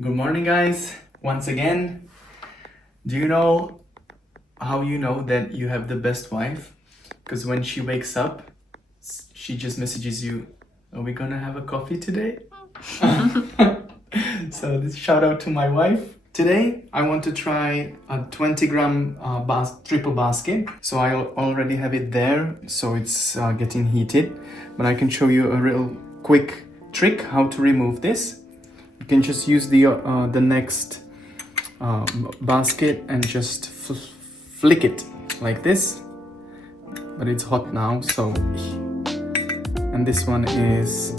Good morning, guys. Once again, do you know how you know that you have the best wife? Because when she wakes up, she just messages you, "Are we gonna have a coffee today?" So this shout out to my wife. Today, I want to try a 20-gram triple basket. So I already have it there, so it's getting heated. But I can show you a real quick trick how to remove this. You can just use the next basket and just flick it like this. But it's hot now, so. And this one is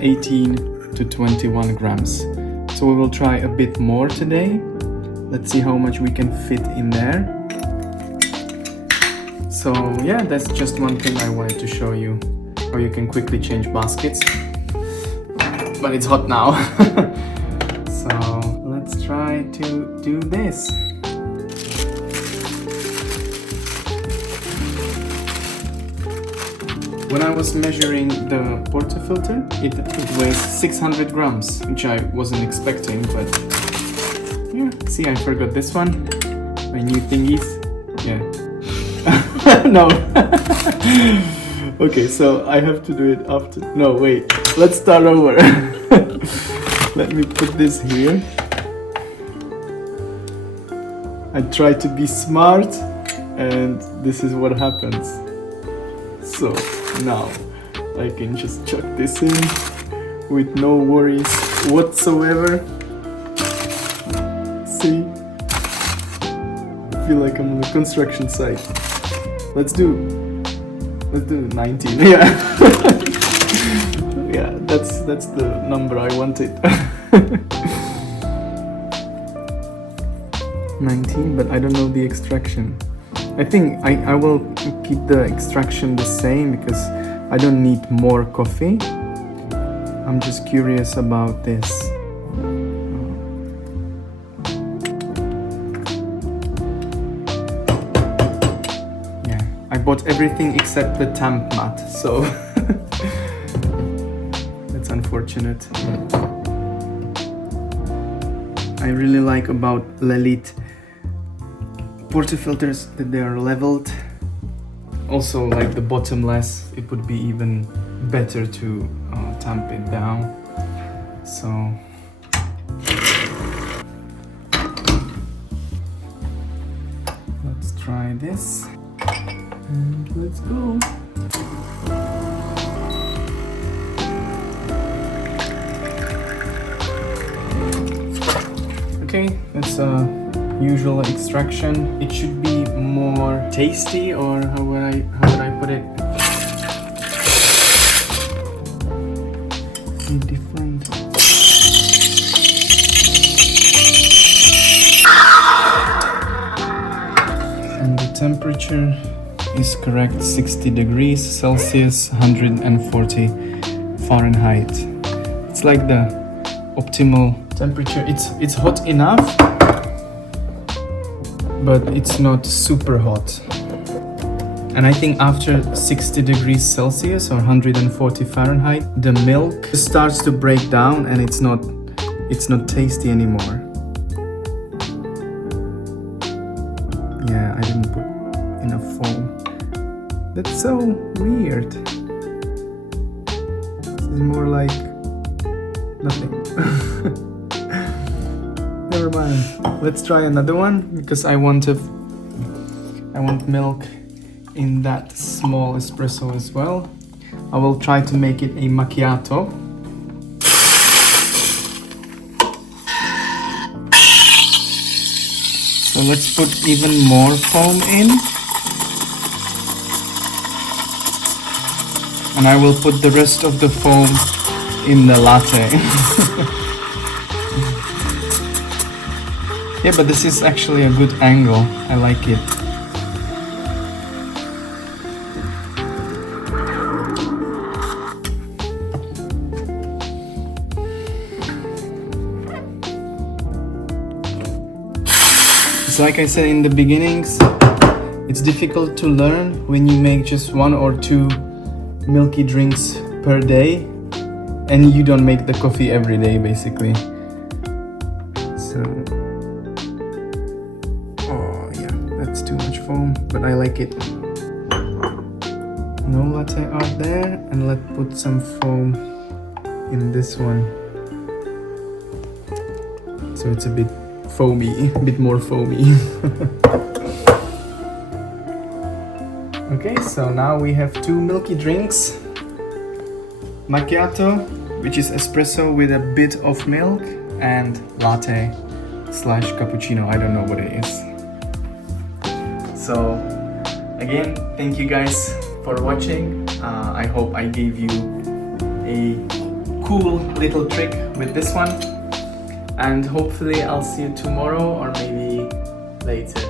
18 to 21 grams. So we will try a bit more today. Let's see how much we can fit in there. So yeah, that's just one thing I wanted to show you, how you can quickly change baskets. But it's hot now. So let's try to do this. When I was measuring the portafilter, it weighs 600 grams, which I wasn't expecting, but yeah. See, I forgot this one. My new thingies. Yeah. No. Okay, so I have to do it after. No, wait. Let's start over. Let me put this here. I try to be smart, and this is what happens. So now I can just chuck this in with no worries whatsoever. See? I feel like I'm on the construction site. Let's do 19. Yeah. Yeah, that's the number I wanted. 19, but I don't know the extraction. I think I will keep the extraction the same because I don't need more coffee. I'm just curious about this. Yeah, I bought everything except the temp mat, so that's unfortunate. I really like about Lelit portafilters that they are leveled. Also, like the bottomless, it would be even better to tamp it down. So let's try this and let's go. Okay, that's usual extraction. It should be more tasty, or how would I put it? Different. And the temperature is correct, 60 degrees Celsius, 140 Fahrenheit. It's like the optimal temperature. It's hot enough, but it's not super hot. And I think after 60 degrees Celsius or 140 Fahrenheit, the milk starts to break down and it's not tasty anymore. Yeah, I didn't put enough foam. That's so weird. This is more like nothing. Never mind. Let's try another one because I want milk in that small espresso as well. I will try to make it a macchiato. So let's put even more foam in. And I will put the rest of the foam in the latte. Yeah, but this is actually a good angle. I like it. It's like I said in the beginnings, it's difficult to learn when you make just 1 or 2 milky drinks per day and you don't make the coffee every day, basically. So, oh yeah, that's too much foam, but I like it. No latte art there, and let's put some foam in this one. So it's a bit foamy, a bit more foamy. Okay, so now we have two milky drinks. Macchiato, which is espresso with a bit of milk, and latte slash cappuccino, I don't know what it is. So again, thank you guys for watching. I hope I gave you a cool little trick with this one, and hopefully I'll see you tomorrow or maybe later.